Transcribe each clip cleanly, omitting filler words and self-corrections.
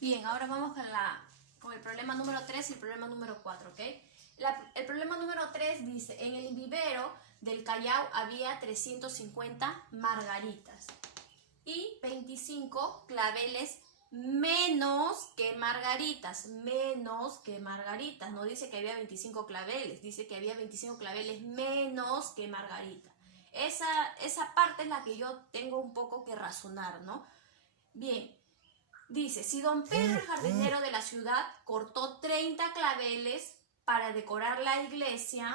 Bien, ahora vamos con el problema número 3 y el problema número 4, ¿ok? El problema número 3 dice, en el vivero del Callao había 350 margaritas y 25 claveles menos que margaritas, no dice que había 25 claveles, dice que había 25 claveles menos que margaritas. Esa parte es la que yo tengo un poco que razonar, ¿no? Bien, dice, si don Pedro el jardinero de la ciudad cortó 30 claveles para decorar la iglesia,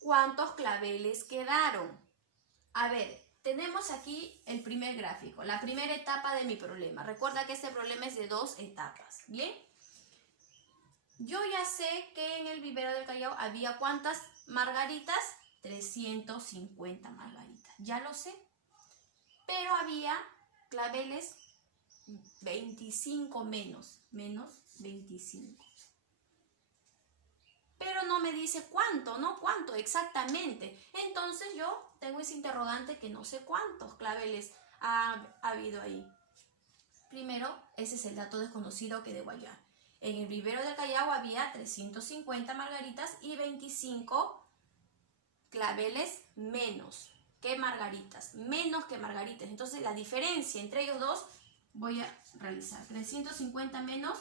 ¿cuántos claveles quedaron? A ver, tenemos aquí el primer gráfico, la primera etapa de mi problema. Recuerda que este problema es de 2 etapas, ¿bien? Yo ya sé que en el vivero del Callao había ¿cuántas margaritas? 350 margaritas, ya lo sé. Pero había claveles 25 menos 25. Pero no me dice cuánto, ¿no? ¿Cuánto exactamente? Entonces yo tengo ese interrogante que no sé cuántos claveles ha habido ahí. Primero, ese es el dato desconocido que debo hallar. En el vivero del Callao había 350 margaritas y 25 claveles menos que margaritas. Menos que margaritas. Entonces la diferencia entre ellos dos voy a realizar. 350 menos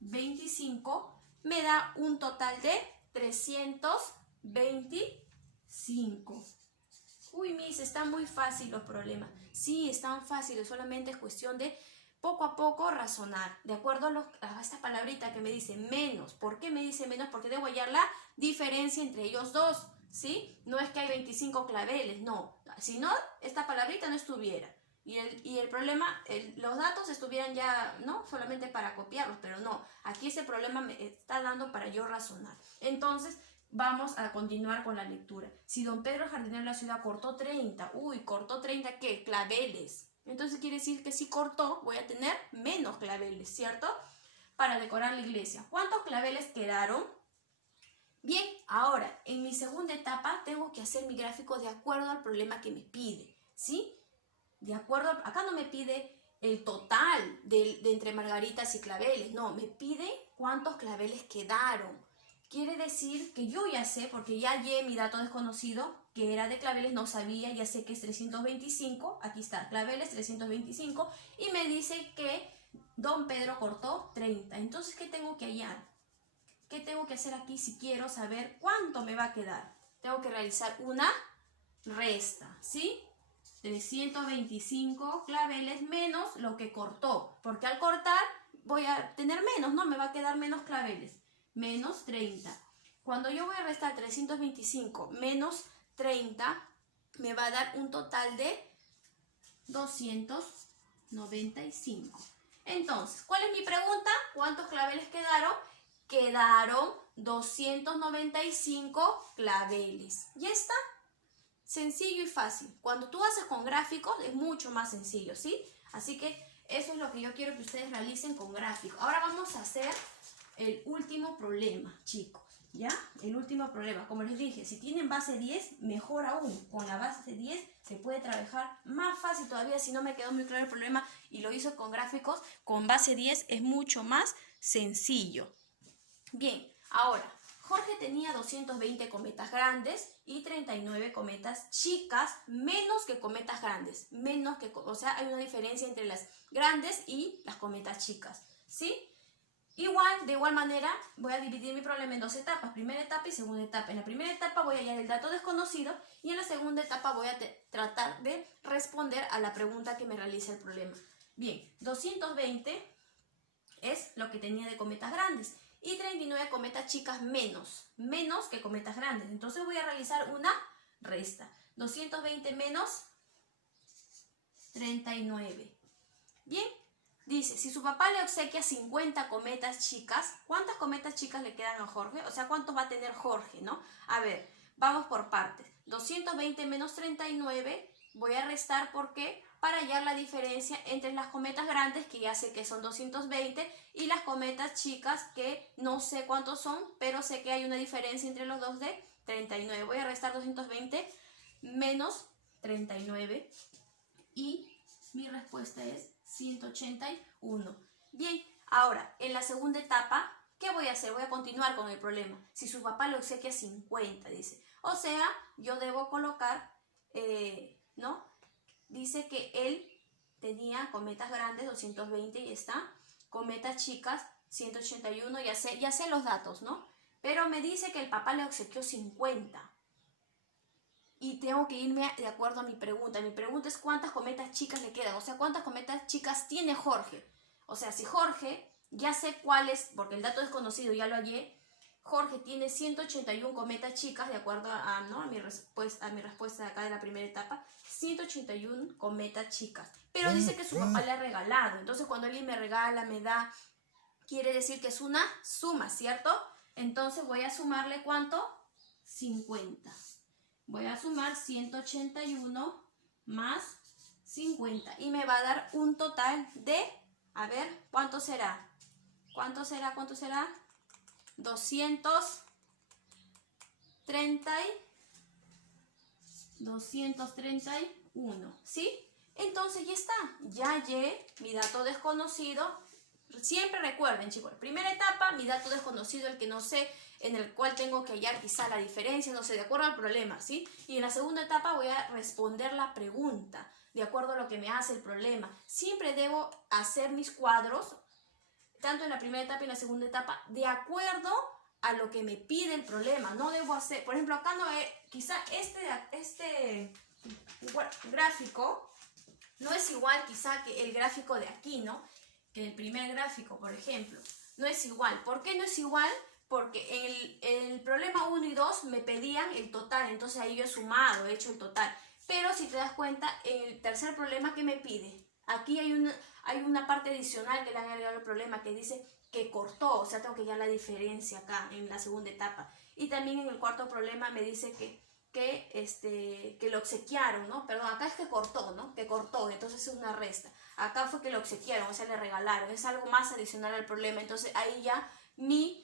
25 me da un total de 325. Uy, Miss, están muy fáciles los problemas. Sí, están fáciles, solamente es cuestión de poco a poco razonar. De acuerdo a esta palabrita que me dice menos. ¿Por qué me dice menos? Porque debo hallar la diferencia entre ellos dos, ¿sí? No es que hay 25 claveles, no. Si no, esta palabrita no estuviera. Y el problema, los datos estuvieran ya, ¿no? Solamente para copiarlos, pero no. Aquí ese problema me está dando para yo razonar. Entonces, vamos a continuar con la lectura. Si don Pedro jardinero de la ciudad cortó 30, cortó 30, ¿qué? Claveles. Entonces quiere decir que si cortó, voy a tener menos claveles, ¿cierto? Para decorar la iglesia. ¿Cuántos claveles quedaron? Bien, ahora, en mi segunda etapa, tengo que hacer mi gráfico de acuerdo al problema que me pide, ¿sí? De acuerdo, acá no me pide el total de entre margaritas y claveles, no, me pide cuántos claveles quedaron. Quiere decir que yo ya sé, porque ya hallé mi dato desconocido, que era de claveles, no sabía, ya sé que es 325, aquí está, claveles 325, y me dice que don Pedro cortó 30. Entonces, ¿qué tengo que hallar? ¿Qué tengo que hacer aquí si quiero saber cuánto me va a quedar? Tengo que realizar una resta, ¿sí? 325 claveles menos lo que cortó, porque al cortar voy a tener menos, ¿no? Me va a quedar menos claveles, menos 30. Cuando yo voy a restar 325 menos 30, me va a dar un total de 295. Entonces, ¿cuál es mi pregunta? ¿Cuántos claveles quedaron? Quedaron 295 claveles. ¿Ya está? Sencillo y fácil. Cuando tú haces con gráficos es mucho más sencillo, ¿sí? Así que eso es lo que yo quiero que ustedes realicen con gráficos. Ahora vamos a hacer el último problema, chicos, ¿ya? El último problema. Como les dije, si tienen base 10, mejor aún. Con la base 10 se puede trabajar más fácil todavía. Si no me quedó muy claro el problema y lo hizo con gráficos, con base 10 es mucho más sencillo. Bien, ahora, Jorge tenía 220 cometas grandes y 39 cometas chicas, menos que cometas grandes. O sea, hay una diferencia entre las grandes y las cometas chicas, ¿sí? De igual manera, voy a dividir mi problema en dos etapas, primera etapa y segunda etapa. En la primera etapa voy a hallar el dato desconocido y en la segunda etapa voy a tratar de responder a la pregunta que me realiza el problema. Bien, 220 es lo que tenía de cometas grandes y 39 cometas chicas menos que cometas grandes. Entonces voy a realizar una resta. 220 menos 39. Bien, dice, si su papá le obsequia 50 cometas chicas, ¿cuántas cometas chicas le quedan a Jorge? O sea, ¿cuántos va a tener Jorge, no? A ver, vamos por partes. 220 menos 39, voy a restar, ¿por qué? Para hallar la diferencia entre las cometas grandes, que ya sé que son 220, y las cometas chicas, que no sé cuántos son, pero sé que hay una diferencia entre los dos de 39. Voy a restar 220 menos 39 y mi respuesta es 181. Bien, ahora, en la segunda etapa, ¿qué voy a hacer? Voy a continuar con el problema. Si su papá le obsequia 50, dice. O sea, yo debo colocar, ¿no? Dice que él tenía cometas grandes, 220, y está. Cometas chicas, 181, ya sé los datos, ¿no? Pero me dice que el papá le obsequió 50. Y tengo que irme de acuerdo a mi pregunta. Mi pregunta es cuántas cometas chicas le quedan. O sea, cuántas cometas chicas tiene Jorge. O sea, si Jorge, ya sé cuáles, porque el dato desconocido ya lo hallé. Jorge tiene 181 cometas chicas, de acuerdo ¿no? a mi respuesta de acá de la primera etapa. 181 cometas chicas. Pero dice que su papá le ha regalado. Entonces, cuando alguien me regala, me da, quiere decir que es una suma, ¿cierto? Entonces, voy a sumarle ¿cuánto? 50. Voy a sumar 181 más 50 y me va a dar un total de, a ver, ¿cuánto será? ¿Cuánto será? 231, ¿sí? Entonces ya está, ya hallé mi dato desconocido. Siempre recuerden, chicos, primera etapa, mi dato desconocido, el que no sé, en el cual tengo que hallar quizá la diferencia, no sé, de acuerdo al problema, ¿sí? Y en la segunda etapa voy a responder la pregunta, de acuerdo a lo que me hace el problema. Siempre debo hacer mis cuadros, tanto en la primera etapa y en la segunda etapa, de acuerdo a lo que me pide el problema. No debo hacer, por ejemplo, acá no es, quizá este gráfico no es igual quizá que el gráfico de aquí, ¿no? Que el primer gráfico, por ejemplo. No es igual. ¿Por qué no es igual? Porque en el problema 1 y 2 me pedían el total, entonces ahí yo he sumado, he hecho el total. Pero si te das cuenta, en el tercer problema, ¿qué me pide? Aquí hay una parte adicional que le han agregado el problema que dice que cortó, o sea, tengo que hallar la diferencia acá en la segunda etapa. Y también en el cuarto problema me dice que lo obsequiaron, ¿no? Perdón, acá es que cortó, ¿no? Que cortó, entonces es una resta. Acá fue que lo obsequiaron, o sea, le regalaron. Es algo más adicional al problema. Entonces ahí ya mi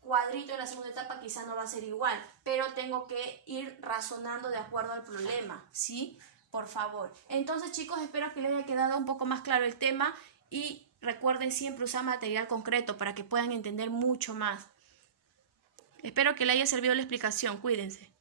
cuadrito en la segunda etapa quizá no va a ser igual, pero tengo que ir razonando de acuerdo al problema, ¿sí? Por favor. Entonces, chicos, espero que les haya quedado un poco más claro el tema y recuerden siempre usar material concreto para que puedan entender mucho más. Espero que les haya servido la explicación. Cuídense.